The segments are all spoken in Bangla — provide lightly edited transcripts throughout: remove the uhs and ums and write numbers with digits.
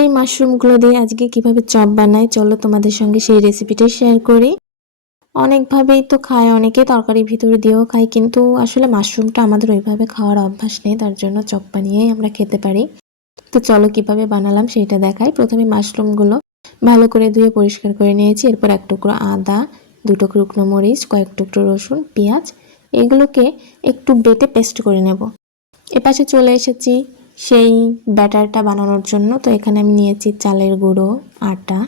এই মাশরুমগুলো দিয়ে আজকে কিভাবে চপ বানাই চলো তোমাদের সঙ্গে সেই রেসিপিটাই শেয়ার করি। অনেকভাবেই তো খায়, অনেকে তরকারির ভিতরে দিয়েও খায়, কিন্তু আসলে মাশরুমটা আমাদের ওইভাবে খাওয়ার অভ্যাস নেই, তার জন্য চপ বানিয়েই আমরা খেতে পারি। তো চলো কিভাবে বানালাম সেইটা দেখাই। প্রথমে মাশরুমগুলো ভালো করে ধুয়ে পরিষ্কার করে নিয়েছি। এরপর এক টুকরো আদা, 2 টুকরো শুকনো মরিচ, কয়েক টুকরো রসুন, পেঁয়াজ এগুলোকে একটু বেটে পেস্ট করে নেব। এপাশে চলে এসেছি সেই ব্যাটারটা বানানোর জন্য। তো এখানে আমি নিয়েছি চালের গুঁড়ো, আটা,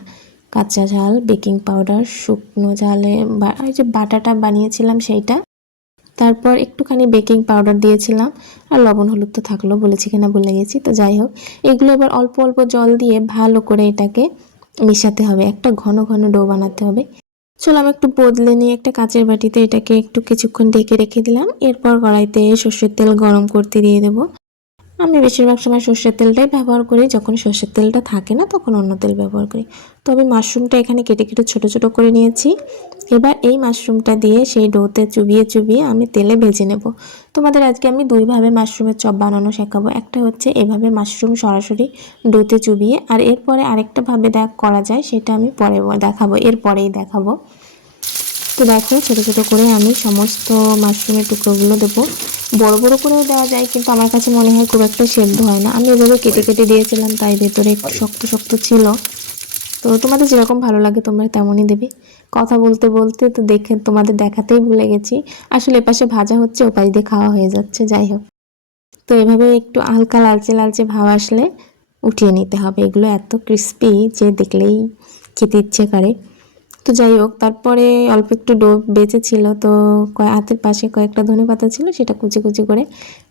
কাঁচা ঝাল, বেকিং পাউডার, শুকনো ঝালে ওই যে বাটাটা বানিয়েছিলাম সেইটা, তারপর একটুখানি বেকিং পাউডার দিয়েছিলাম, আর লবণ হলুদ তো থাকলো, বলেছি কিনা ভুলে গেছি। তো যাই হোক, এগুলো এবার অল্প অল্প জল দিয়ে ভালো করে এটাকে মিশাতে হবে, একটা ঘন ঘন ডো বানাতে হবে। চলো আমি একটু বদলে নিয়ে একটা কাচের বাটিতে এটাকে একটু কিছুক্ষণ ঢেকে রেখে দিলাম। এরপর কড়াইতে সর্ষের তেল গরম করতে দিয়ে দেবো। আমি বেশিরভাগ সময় সর্ষের তেলটাই ব্যবহার করি, যখন সর্ষের তেলটা থাকে না তখন অন্য তেল ব্যবহার করি। তো আমি মাশরুমটা এখানে কেটে কেটে ছোটো ছোটো করে নিয়েছি। এবার এই মাশরুমটা দিয়ে সেই ডোতে চুবিয়ে চুবিয়ে আমি তেলে ভেজে নেব। তোমাদের আজকে আমি দুইভাবে মাশরুমের চপ বানানো শেখাবো। একটা হচ্ছে এভাবে মাশরুম সরাসরি ডোতে চুবিয়ে, আর এরপরে আরেকটা ভাবে করা যায়, সেটা আমি পরে দেখাবো, এরপরেই দেখাবো। তো দেখো ছোটো ছোটো করে আমি সমস্ত মাশরুমের টুকরোগুলো দেবো। বড় বড় করেও দেওয়া যায়, কিন্তু আমার কাছে মনে হয় খুব একটা সেদ্ধ হয় না। আমি এভাবে কেটে কেটে দিয়েছিলাম, তাই ভেতরে একটু শক্ত শক্ত ছিল। তো তোমাদের যেরকম ভালো লাগে তোমরা তেমনই দেবে। কথা বলতে বলতে তো তোমাদের দেখাতেই ভুলে গেছি, আসলে এপাশে ভাজা হচ্ছে, ওপাশ দিয়ে খাওয়া হয়ে যাচ্ছে। যাই হোক, তো এভাবে একটু হালকা লালচে লালচে ভাব আসলে উঠিয়ে নিতে হবে। এগুলো এত ক্রিস্পি যে দেখলেই খেতে ইচ্ছে করে। তো যাই হোক, তারপরে অল্প একটু ডো বেঁচে ছিল, তো হাতের পাশে কয়েকটা ধনেপাতা ছিল, সেটা কুচি কুচি করে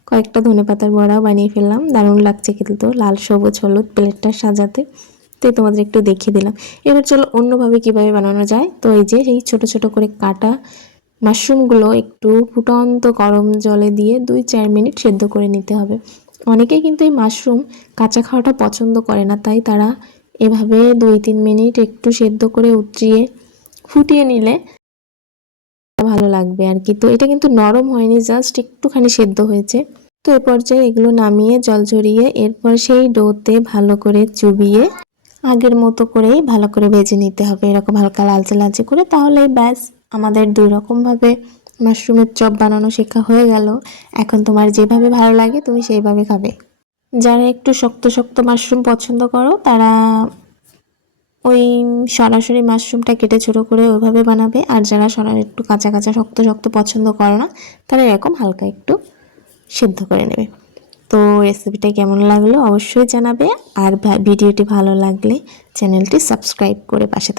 কয়েকটা ধনেপাতার বড়াও বানিয়ে ফেললাম। দারুণ লাগছে কিন্তু লাল সবুজ হলুদ প্লেটটা সাজাতে। তো তোমাদের একটু দেখিয়ে দিলাম। এবার চলো অন্যভাবে কিভাবে বানানো যায়। তো এই যে সেই ছোট ছোট করে কাটা মাশরুমগুলো একটু ফুটন্ত গরম জলে দিয়ে 2-4 মিনিট সেদ্ধ করে নিতে হবে। অনেকেই কিন্তু এই মাশরুম কাঁচা খাওয়াটা পছন্দ করে না, তাই তারা এভাবে 2-3 মিনিট একটু সেদ্ধ করে উতরিয়ে ফুটিয়ে নিলে ভালো লাগবে আর কি। তো এটা কিন্তু নরম হয়নি, জাস্ট একটুখানি সেদ্ধ হয়েছে। তো এ পর্যায়ে এগুলো নামিয়ে জল ঝরিয়ে এরপর সেই ডোতে ভালো করে চুবিয়ে আগের মতো করেই ভালো করে ভেজে নিতে হবে, এরকম হালকা লালচে লালচে করে। তাহলেই ব্যাস, আমাদের 2 রকমভাবে মাশরুমের চপ বানানো শেখা হয়ে গেল। এখন তোমার যেভাবে ভালো লাগে তুমি সেইভাবে খাবে। যারা একটু শক্ত শক্ত মাশরুম পছন্দ করো তারা ওই সরাসরি মাশরুমটা কেটে ছোটো করে ওইভাবে বানাবে, আর যারা একটু কাঁচা কাঁচা শক্ত শক্ত পছন্দ করো না তারা এরকম হালকা একটু সেদ্ধ করে নেবে। তো রেসিপিটা কেমন লাগলো অবশ্যই জানাবে, আর ভিডিওটি ভালো লাগলে চ্যানেলটি সাবস্ক্রাইব করে পাশে থাকবে।